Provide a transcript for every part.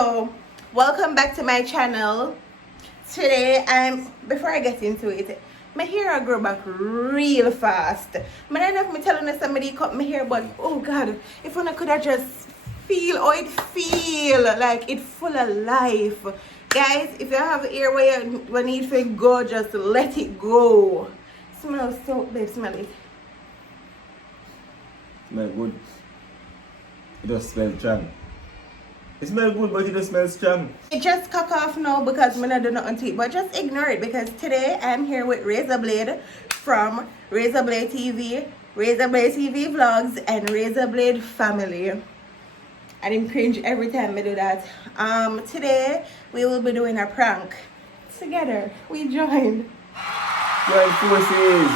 So welcome back to my channel. Today before I get into it, my hair grow back real fast. I don't know if I'm telling you somebody cut my hair, but oh god, if I could have just feel how it feel like it full of life. Guys, if you have hair where you need to go, just let it go. Smells so babe, smell it. Smell good. It does smell strong. It smells good, but it does smell strong. It just cock off now because I'm not doing nothing to it, but just ignore it because today I'm here with RazaBlade from RazaBlade TV, RazaBlade TV Vlogs, and RazaBlade Family. I didn't cringe every time I do that. Today we will be doing a prank together. We joined. Join forces.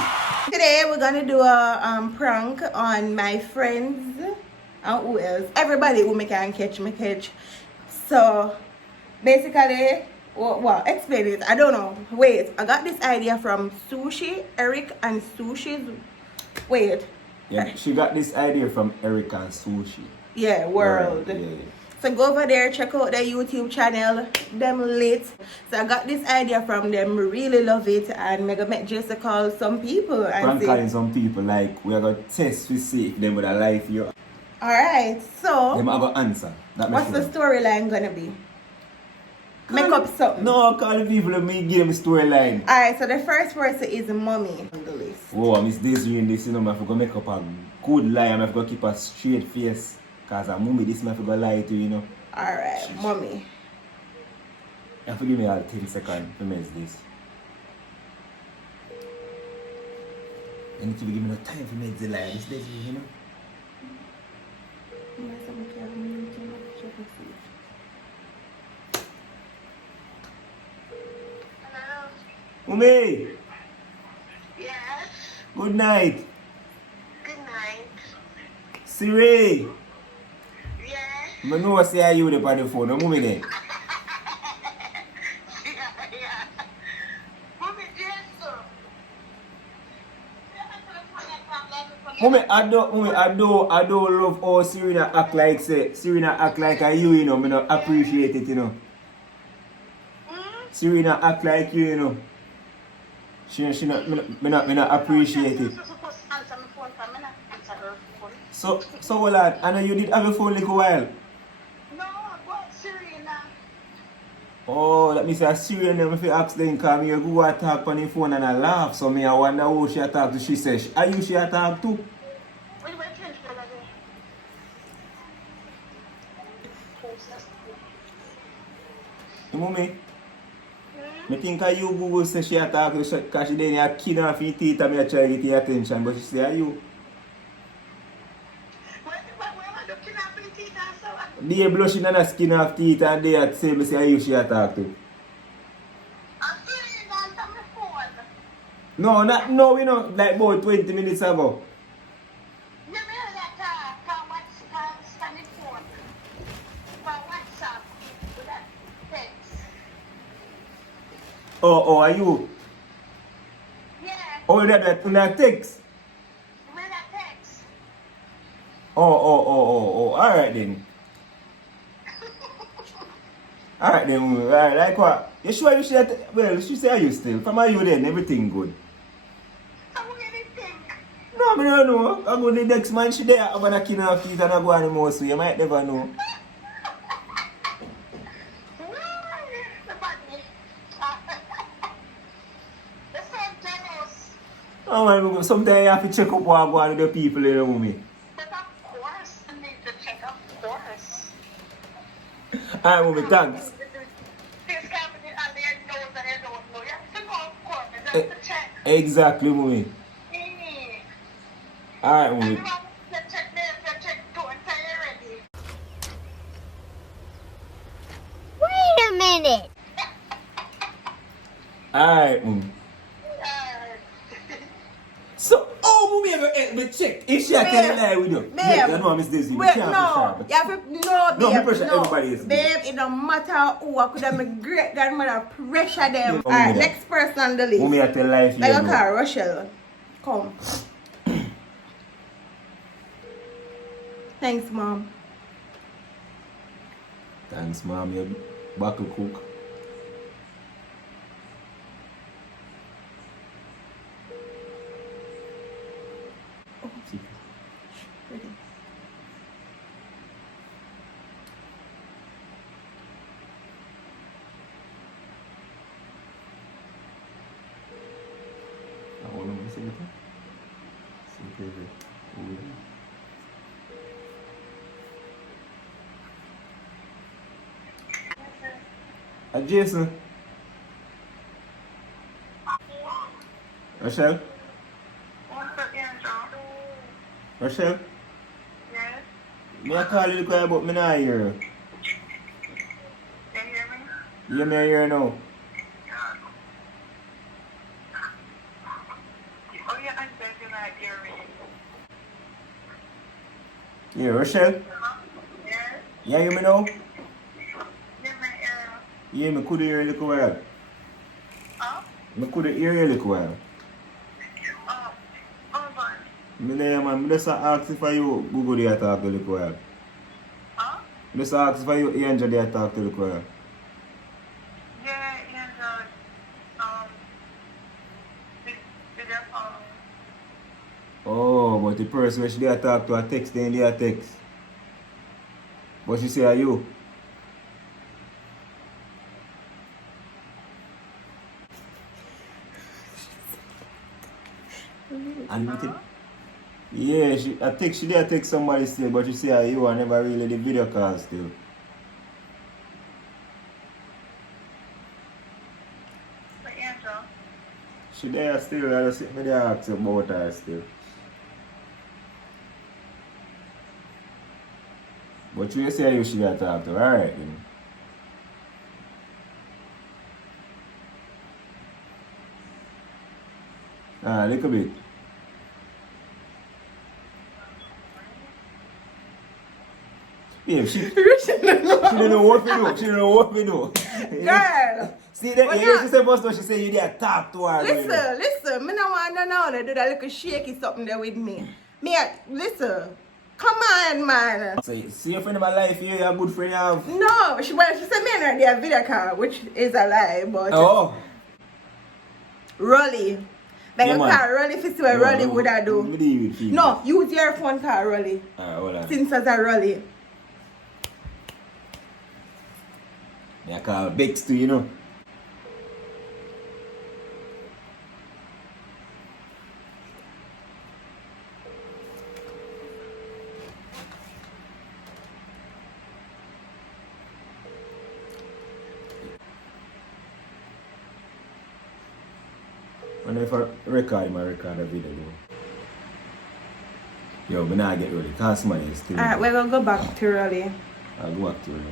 Today we're gonna do a prank on my friends. Who else? Everybody who me can catch me catch. So basically, well, explain it. I don't know. Wait, I got this idea from Sushi, Eric, and Sushi's. Wait. Yeah, she got this idea from Eric and Sushi. Yeah, World. Yeah. So go over there, check out their YouTube channel. Them lit. So I got this idea from them. Really love it, and I'm gonna make Jessica call some people and Calling some people like we are gonna test to see if them would like you. Alright, so Them are gonna answer. what's the storyline gonna be? Make up something. No, call the people and me give them a storyline. Alright, so the first person is Mommy on the list. Oh, Miss Daisy in this, you know, I have to make up a good lie. I have to keep a straight face. Because I'm mommy, this I have to lie to you, you know. Alright, Mommy. You have to give me all 10 seconds to make this. You need to give me no time to make the lie. This Daisy, you know. Hello? Mommy! Yes? Good night! Good night. Siri! Yes? I know what say you on the phone, no mommy there. Yeah. Mommy, yes, sir. Mommy, I don't love how Serena act like Serena act like you know, me not appreciate it, you know. Serena act like you know. She not me not appreciate it. So well, I know you did have a phone like a while. No, but Serena. Oh, let me say Serena if you ask them come here go and talk on the phone and I laugh. So me I wonder who she talk to. She says, are you she talk to? We went to Mommy, I think you Google say she talk to because she then a kid off her teeth and me try to get your attention, but she say, are you? They blushing and a skin off teeth and they at say me say, are you she talk to? No, not no, you know, like about 20 minutes ago. Oh, are you? Yeah, Oh, that text? when that text. Oh, alright then. Alright then, alright, like what? You sure you should, well, she say are you still? From are you then, everything good? I really think. No, I don't know. I go the next man, she there, I'm gonna kill her teeth and I go on the most, so you might never know. The body. The same jealous. Oh man, sometimes you have to check up what go on with the people in the movie. But of course, I need to check, of course. Alright, movie, thanks. This company and they know that I don't know. You have to go, of course, you have to check. Exactly, movie. Alright, movie. Everyone to check there, to check too, until you're ready. Wait a minute. Alright, movie. So, movie ever help me check if she a tell a lie with you. Babe. You know Miss Daisy, we Wait, can't no. be sure. You have to, no, babe. No, me pressure everybody is. Babe, it don't matter who. I could have my great grandmother pressure them. Yeah, Alright, yeah. next person on the list. Mommy I tell lie if you Like a know. car, Rochelle. Come. Thanks, Mom. Thanks, mom. You buckle cook. See. Ready. I want to see it. See it. Jason. Rochelle? What's up, Angel? Rochelle? Yes? Me I call you quiet, but me not hear you. Can you hear me? You hear me here now? Oh, yeah, I said you're not hearing me. Yeah, Rochelle? Yes? You hear me now? You're my ear. Yeah, me could hear you a little while. Huh? Me could hear you a little while. Oh, hold on. Me there, man. Me just ask if you Google there talk to a little while. Huh? Me just ask if you Angel there talk to a little while. Yeah, Angel. Did you, Oh, but the person when she there talk to a text, then they text. But she say, are you? Unlimited? Yeah, she did text somebody still, but she say, are you? I never really the video call still. but Angel, She there still, I just sit me there ask about her still. But you say you should have talked to her, alright then. Ah, a little bit. Yeah, she don't know what to do. She don't know what to do. Girl, See that? But Yeah, now- she said first she said you there talk to her. listen, me no want to know to do that little shaky something there with me. Listen, come on, man. So you see your friend in my life here, you're a good friend you have. No, she said me and her video call, which is a lie, but Oh. Rolly. Like Yeah, you man. call Rolly for see what Rolly would I do. Me deal with you. No, use your phone call Rolly. Alright, hold on. Since as a Rolly. I call Bex too, you know. And if I record a video. Yo, but now I get ready. Cause money is still. Alright, we're gonna go back to Rolly. I'll go back to it.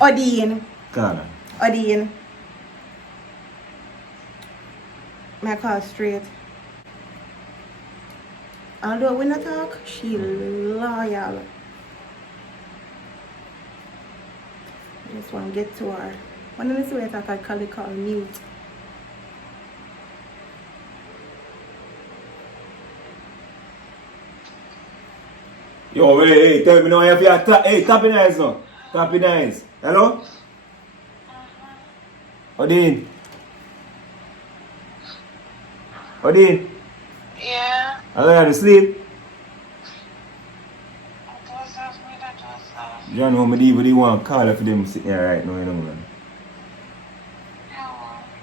Odine. Kana. Odine. My call straight. Although we not talk, she loyal. I just want to get to her. When I see her talk, I call mute. Yo, hey, tell me now if you are tap in eyes now. Tap in eyes. Hello? Odin. Odin. yeah. Are you to sleep? You don't know me even want to call for them sitting here right now, you know, man.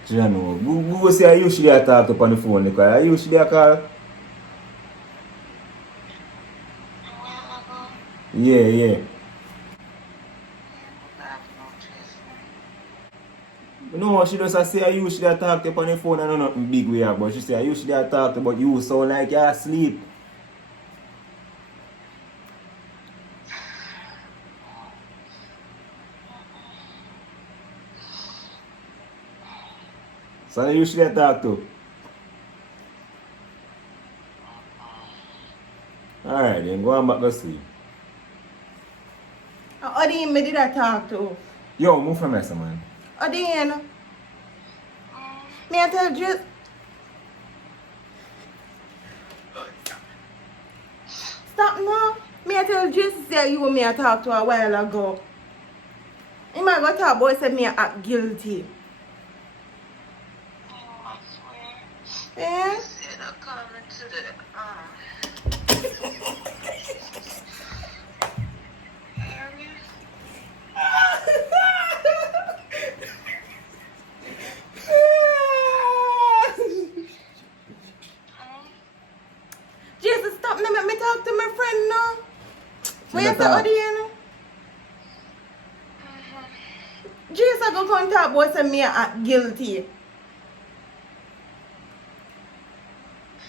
You don't know. Who say I usually talk up on the phone because I usually call. Yeah. No, she just say I usually talk to you on the phone and nothing big way, but she say I usually talk to you, but you sound like you're asleep. So I usually talk to. Alright, then go on back to sleep. Odine, me did I talk to? Yo, move from here, man. Odine. Me I tell you. Stop now. Me I tell you say you and me I talked to a while ago. might go talk about say me act guilty. Oh, I swear. Eh? Said I come into the area. Jesus, stop now, make me talk to my friend now. Where you say, talk. Odiana? Jesus, I go come talk about say me act guilty.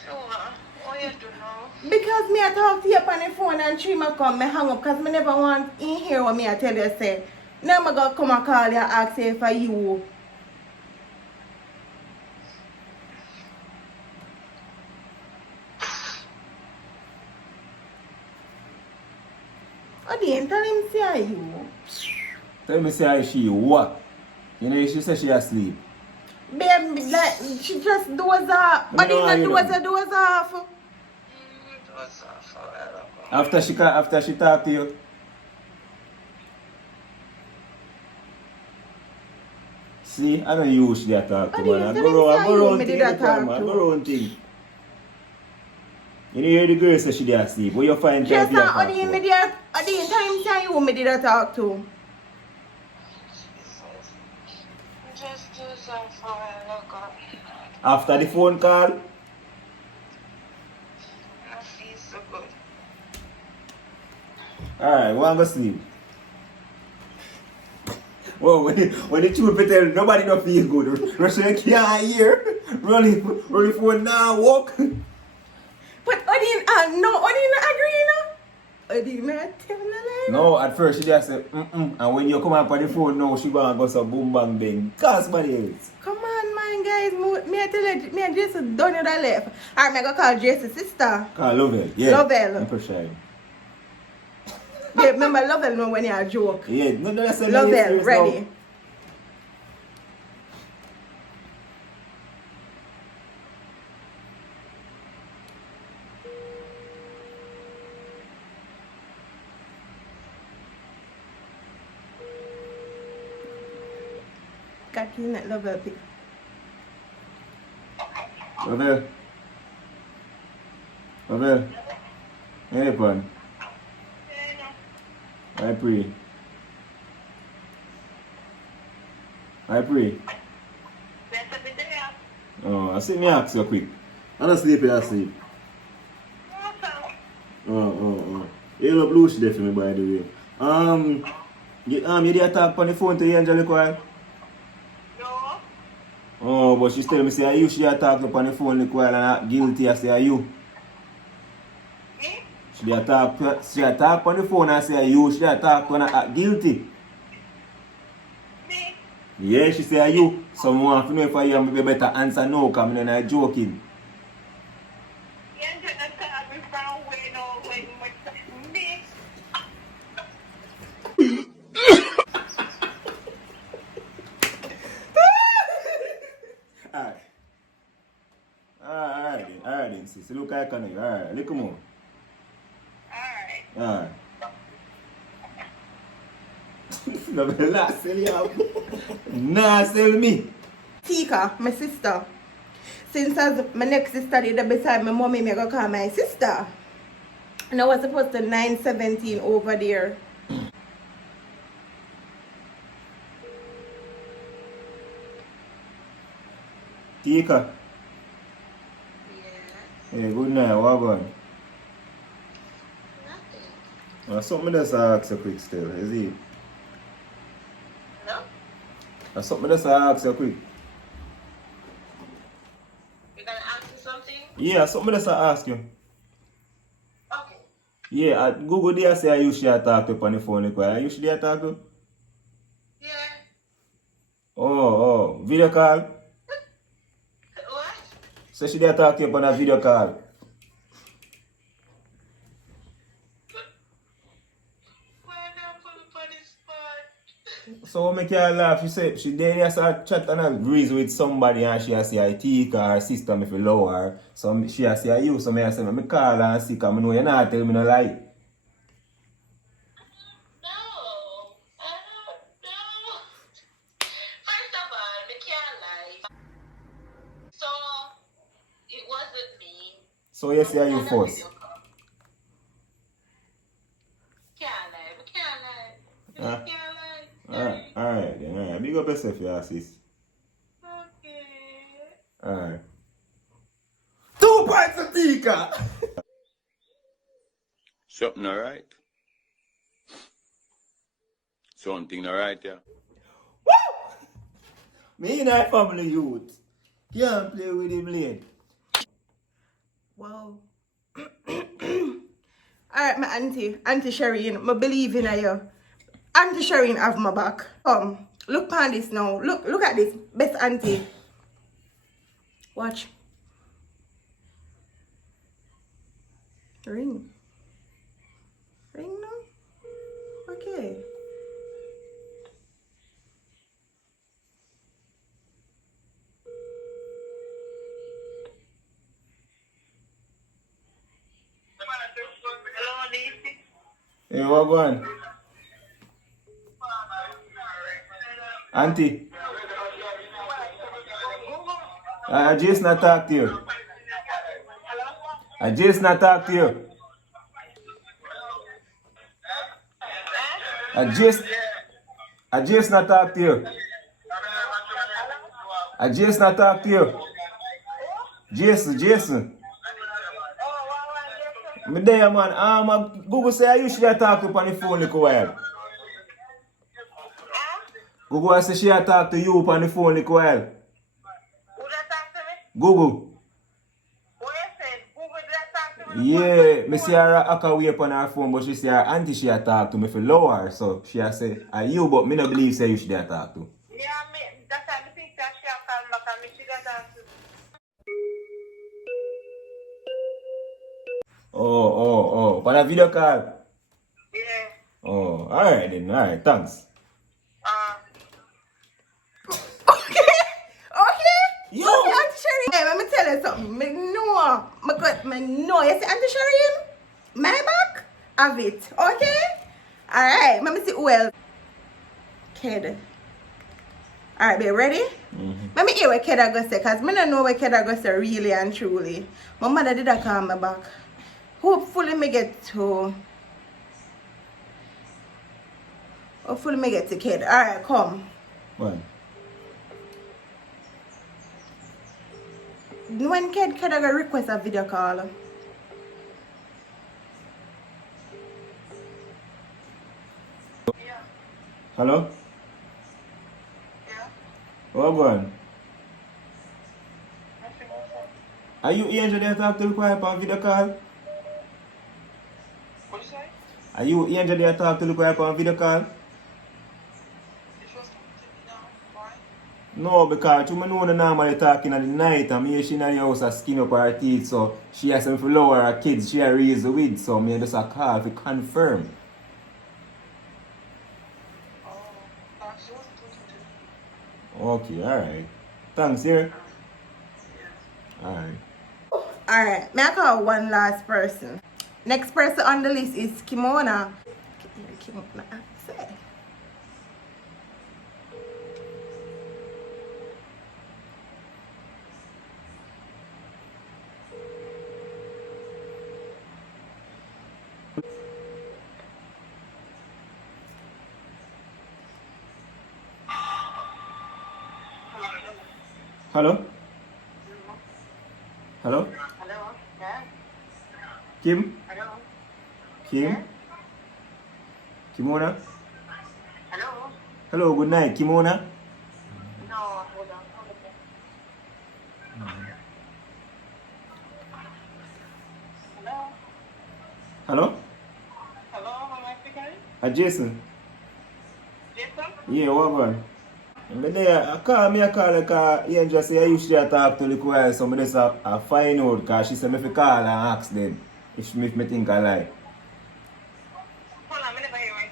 Sure. What you do now? Because me I talk to you on the phone and she me come, me hang up because me never want in here what me I tell you say. Now I go come and call you and ask you for you. Odiana, tell him say you. Tell me say she what? You know, she said she asleep. Babe, like, she just doze off. I don't know how Odiana you doze off. It was for a while ago. After she talk to you. See, I don't usually talk to Oh, man. yeah, I tell go him round say you thing. me did I that talk to. go round thing. You know, hear the girl say she dey asleep. Where you find time Just to now, talk Odiana, me to? did, Odiana, tell him say you me did that talk to. Just do some for a while ago. After the phone call? I feel so good. Alright, go and go sleep. Well, when the truth be tell, nobody don't feel good. Russian can't hear. Rolling phone now, walk. But Odiana, no, Odiana agree now. Odiana tell me like. No, at first she just said, and when you come up on the phone now, she gonna go some boom bang bang. Cause somebody else. Come on, man, guys. Me I tell you, me and Jason done it left. Alright, me I go call Jason's sister. Call Lovell, yeah. Lovell. I'm for sure. Babe, remember Lovell know when you a joke. Yeah, no, that's a Lovell, ready. Got you not Lovell pick. Lovell. Lovell. Hey, pan. I pray. I pray. Better be there. Oh, I see me ask you quick. I'm not sleeping, I sleep. Also, You look loose there for me, by the way. You did talk on the phone to Angelica while? no. Oh, but she tell me say you should talk on the phone like while and not guilty. I say are you. Me? She talk on the phone and say you should talk on not guilty. Me? Yeah, she say are you. So I want to know if you be better answer no, because I'm not joking. You ain't gonna tell me from when or when me? Alright then, sis. Look I can you. Alright, look more. Alright. Alright. No, but not sell you out. Nah, sell me. Tika, my sister. Since as my next sister did beside my mommy, me go call my sister. And I was supposed to 9:17 over there. Tika. Yeah. Hey, good night. What going? Nothing. Something just ask you quick still, is it? No? Something just ask you quick. You gonna ask me something? Yeah, something just ask you. Okay. Yeah, at Google there say I usually talk to you on the phone. Like, I usually talk to you? Yeah. Oh, video call? What? So she there talk to you on a video call. Why not put me on the spot? So what make you laugh? She said she there start chat and agrees with somebody and she say I Tika her sister me for love her. So she say you, so me say me call her and see because I know you not tell me no lie. No. I don't know. So you say you first. Can't lie, we can't lie. We Ah. can't lie. Alright then, alright. Big up yourself, yeah, sis. Okay. Alright. 2 points of Tika! Something alright. Something alright, yeah. Me and I family youth. Can't play with the blade. Wow. Alright, my Auntie Shireen, I believe in you. Auntie Shireen have my back. Look on this now. Look at this. Best auntie. Watch. Ring. Ring now? Okay. Hello, Lacey. Hey, what going? Auntie, I just not talk to you. I just not talk to you. I just not talk to you. I just not talk to you. Jason. Me there, man. Google say I usually talk to you on the phone like a while. Google say she talk to you on the phone like a while. Who that talk to me? Google. What you said? Google that talk to me? Yeah, me see her hack away upon her phone, but she say her auntie she a talk to me for lower, so she a say, are you, but me no believe say you should a talk to. Yeah, that's why I think that she have come back and me she got talk to. Oh, for a video call. Yeah. Oh, alright then, alright, thanks. Okay? Yo! Okay, Auntie Shireen. Hey, let me tell you something. Me know. You see Auntie Shireen? My back? Have it. Okay? Alright, let me see who else. Kid. Alright, be ready? Let me hear what Kid go say, because I don't know what Kid go say really and truly. My mother did call me back. Hopefully me get to Kid. Alright, come. What? When Kid go request a video call. Hello? Yeah. What going? I think also. Are you Angel there talk to Luke on video call? What you say? Are you Angel there talk to Luke on video call? It was talking to me now. Why? No, because you know the normally talking at the night and me she in the house a skin up her teeth, so she has some lower her kids, she a raise the with, so me just a call to confirm. Oh, no, she wasn't talking to me. Okay, alright. Thanks, here. Alright. Alright, may I call one last person. Next person on the list is Kimona. Kimona, say. Hello? Hello? Hello? Yeah? Kim? Hello? Kim? Kimona? Hello? Hello, good night, Kimona? No, hold on. Hello? Hello? Hello? Who am I speaking? Jason? Jason? Yeah, what going? Me there, I call like Angel say I usually talk to Luke while, so me just a find out, because she said me fi call and ask them if me think I lie. Hold on, I never hear what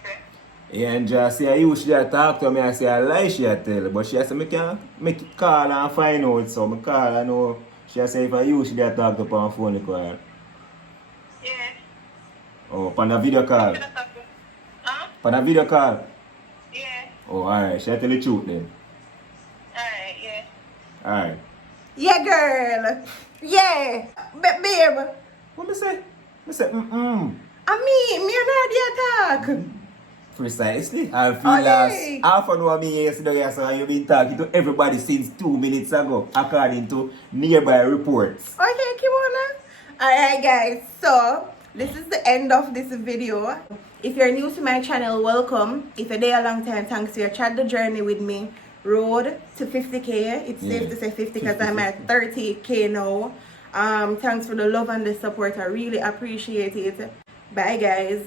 you say. Angel say I usually talk to me, I say I lie she a tell, but she say me can make it call and find out, so me call and know. She say if I usually talk to her on phone Luke while. Yeah. Oh, on a video call. Should I talk to? Huh? On a video call. Yeah. Oh, alright, she tell the truth then. Alright, yeah. Alright. Yeah, girl. Yeah. Babe, What me say? Me say, And me and her attack. Precisely. I feel Oh, last yay. half an hour me yesterday, so you've been talking to everybody since 2 minutes ago, according to nearby reports. Okay, Kimona. Alright guys, so this is the end of this video. If you're new to my channel, welcome. If you're there a long time, thanks for your chat the journey with me. Road to 50k. It's safe to say 50 because I'm at 30k now. Thanks for the love and the support. I really appreciate it. Bye guys.